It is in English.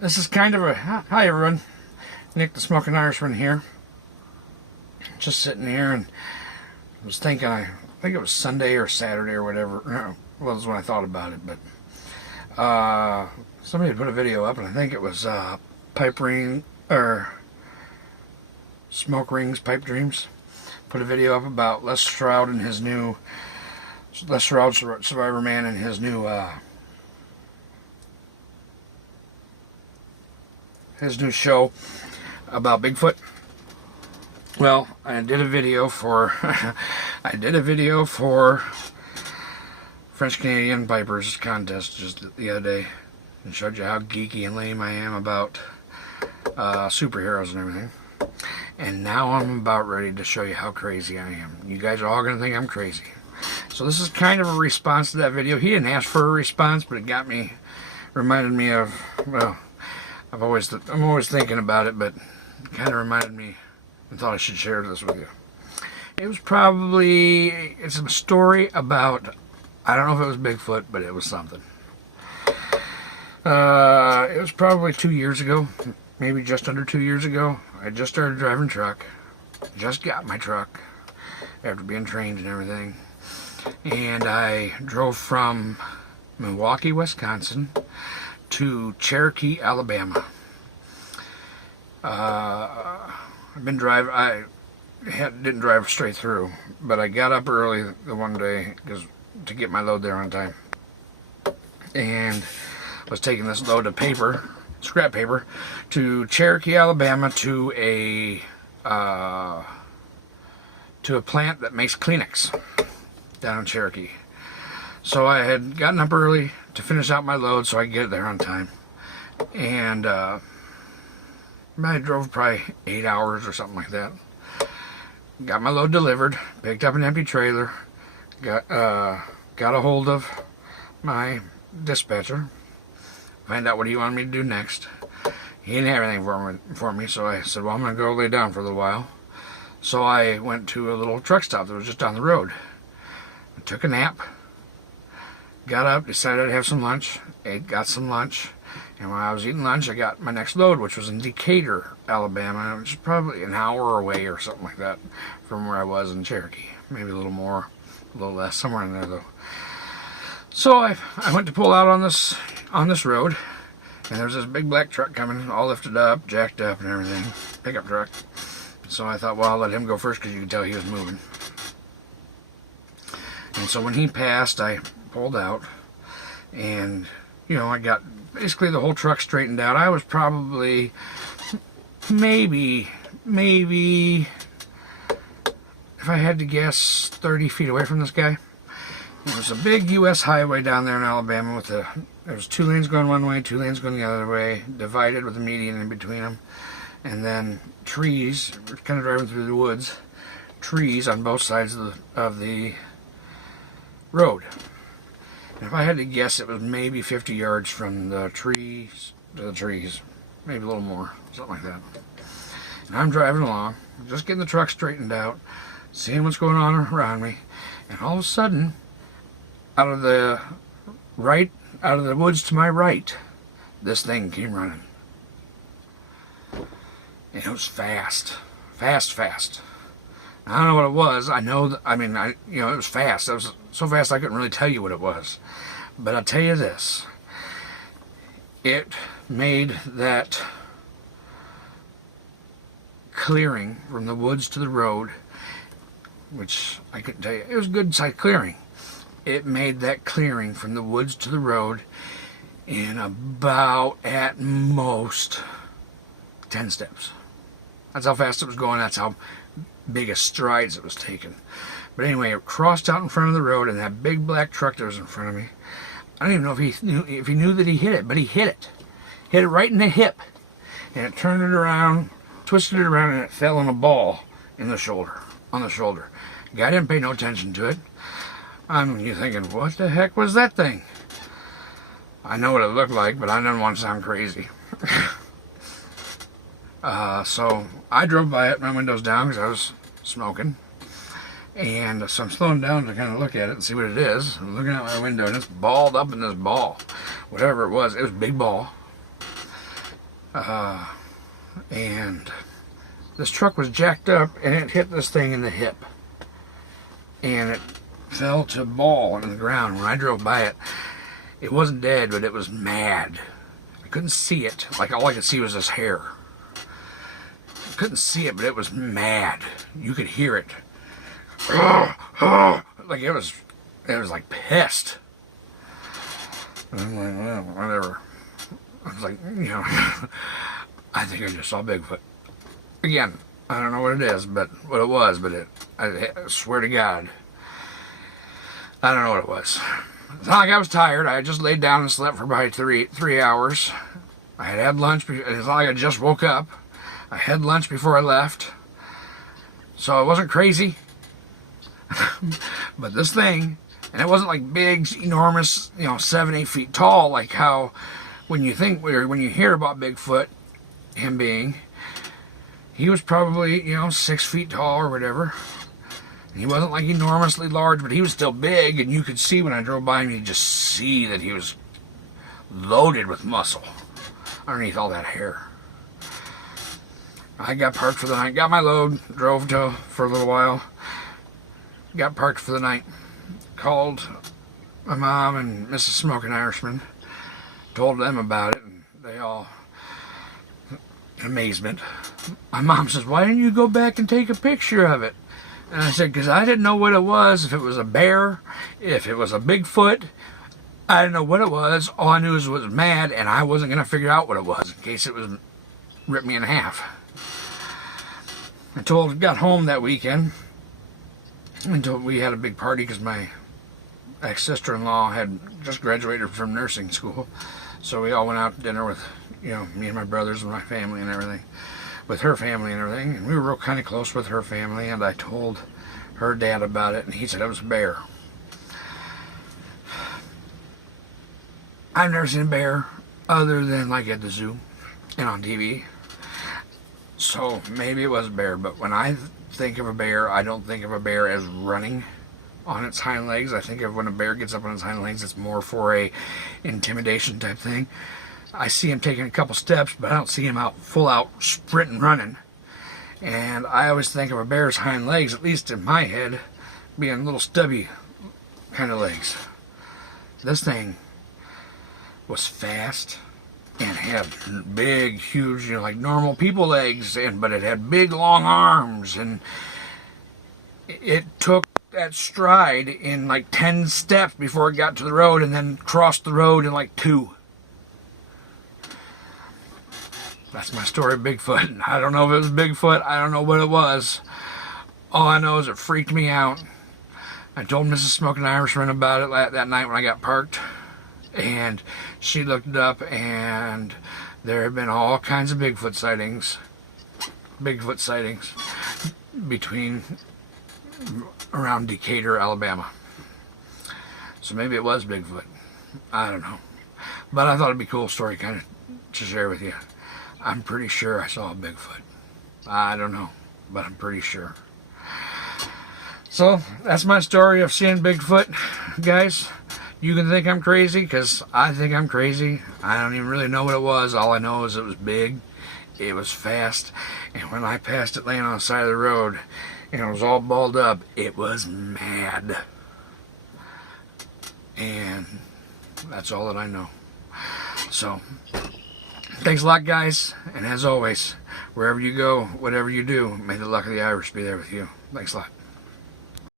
This is kind of a... Hi, everyone. Nick the Smoking Irishman here. Just sitting here and was thinking, I think it was Sunday or Saturday or whatever. No, well, that's when I thought about it, but somebody had put a video up, and I think it was Pipe Ring, or Smoke Rings, Pipe Dreams. Put a video up about Les Stroud and his new... Les Stroud, Survivor Man, and his new show about Bigfoot. Well, I did a video for French Canadian Pipers contest just the other day, and showed you how geeky and lame I am about superheroes and everything. And now I'm about ready to show you how crazy I am. You guys are all gonna think I'm crazy. So this is kind of a response to that video. He didn't ask for a response, but it reminded me of, well, I'm always thinking about it, but it kind of reminded me and thought I should share this with you. It's a story about, I don't know if it was Bigfoot, but it was something. It was probably 2 years ago, maybe just under 2 years ago. I just started driving truck, just got my truck after being trained and everything. And I drove from Milwaukee, Wisconsin to Cherokee, Alabama. I've been driving, didn't drive straight through, but I got up early the one day to get my load there on time. And was taking this load of paper, scrap paper, to Cherokee, Alabama, to a plant that makes Kleenex down in Cherokee. So I had gotten up early to finish out my load so I could get there on time. And I drove probably 8 hours or something like that. Got my load delivered, picked up an empty trailer, got a hold of my dispatcher, find out what he wanted me to do next. He didn't have anything for me, so I said, well, I'm going to go lay down for a little while. So I went to a little truck stop that was just down the road. I took a nap, got up, decided I'd have some lunch, got some lunch, and while I was eating lunch, I got my next load, which was in Decatur, Alabama, which is probably an hour away or something like that from where I was in Cherokee. Maybe a little more, a little less, somewhere in there though. So I went to pull out on this road, and there was this big black truck coming, all lifted up, jacked up and everything, pickup truck. So I thought, well, I'll let him go first because you could tell he was moving. And so when he passed, I pulled out, and I got basically the whole truck straightened out. I was probably maybe if I had to guess 30 feet away from this guy. It was a big U.S. highway down there in Alabama there was 2 lanes going one way, 2 lanes going the other way, divided with a median in between them, and then trees. We're kind of driving through the woods, trees on both sides of the road. And if I had to guess, it was maybe 50 yards from the trees to the trees, maybe a little more, something like that. And I'm driving along, just getting the truck straightened out, seeing what's going on around me, and all of a sudden, out of the woods to my right, this thing came running. And it was fast. I don't know what it was. I know that, it was fast. It was so fast I couldn't really tell you what it was. But I'll tell you this. It made that clearing from the woods to the road, which I couldn't tell you. It was a good sized clearing. It made that clearing from the woods to the road in about, at most, 10 steps. That's how fast it was going. That's how big a strides it was taking. But anyway, it crossed out in front of the road, and that big black truck that was in front of me, I don't even know if he knew that he hit it, but he hit it. Hit it right in the hip. And it turned it around, twisted it around, and it fell in a ball on the shoulder. The guy didn't pay no attention to it. You're thinking, what the heck was that thing? I know what it looked like, but I didn't want to sound crazy. So I drove by it, my windows down because I was smoking. And so I'm slowing down to kind of look at it and see what it is. I'm looking out my window and it's balled up in this ball. Whatever it was a big ball. And this truck was jacked up and it hit this thing in the hip. And it fell to ball in the ground. When I drove by it, it wasn't dead, but it was mad. I couldn't see it. Like, all I could see was this hair. I couldn't see it, but it was mad. You could hear it. Like, it was like pissed. And I'm like, well, whatever. I was like, I think I just saw Bigfoot. Again, I don't know what it is, but what it was, but I swear to God, I don't know what it was. It's not like I was tired. I had just laid down and slept for probably three hours. I had lunch. It's not like I just woke up. I had lunch before I left. So I wasn't crazy. But this thing, and it wasn't like big, enormous, 7-8 feet tall, like how when you hear about Bigfoot, him being, he was probably, 6 feet tall or whatever. And he wasn't like enormously large, but he was still big, and you could see when I drove by him, you just see that he was loaded with muscle underneath all that hair. I got parked for the night, got my load, drove for a little while, got parked for the night, called my mom and Mrs. Smoking Irishman, told them about it, and they all, in amazement. My mom says, why didn't you go back and take a picture of it? And I said, because I didn't know what it was, if it was a bear, if it was a Bigfoot. I didn't know what it was. All I knew was it was mad, and I wasn't going to figure out what it was in case it was rip me in half. I got home that weekend, and we had a big party because my ex-sister-in-law had just graduated from nursing school. So we all went out to dinner with, me and my brothers and my family and everything. With her family and everything, and we were real kind of close with her family, and I told her dad about it, and he said it was a bear. I've never seen a bear other than like at the zoo and on TV. So maybe it was a bear, but when I think of a bear, I don't think of a bear as running on its hind legs. I think of when a bear gets up on its hind legs, it's more for a intimidation type thing. I see him taking a couple steps, but I don't see him full out sprinting, running. And I always think of a bear's hind legs, at least in my head, being little stubby kind of legs. This thing was fast and had big, huge, like normal people legs, but it had big, long arms, and it took that stride in like 10 steps before it got to the road, and then crossed the road in like 2. That's my story of Bigfoot. I don't know if it was Bigfoot. I don't know what it was. All I know is it freaked me out. I told Mrs. Smoking Irishman about it that night when I got parked. And she looked it up, and there have been all kinds of Bigfoot sightings. Around Decatur, Alabama. So maybe it was Bigfoot. I don't know. But I thought it'd be a cool story kind of to share with you. I'm pretty sure I saw a Bigfoot. I don't know, but I'm pretty sure. So, that's my story of seeing Bigfoot, guys. You can think I'm crazy, because I think I'm crazy. I don't even really know what it was. All I know is it was big, it was fast, and when I passed it laying on the side of the road, and it was all balled up, it was mad. And that's all that I know. So, thanks a lot, guys, and as always, wherever you go, whatever you do, may the luck of the Irish be there with you. Thanks a lot.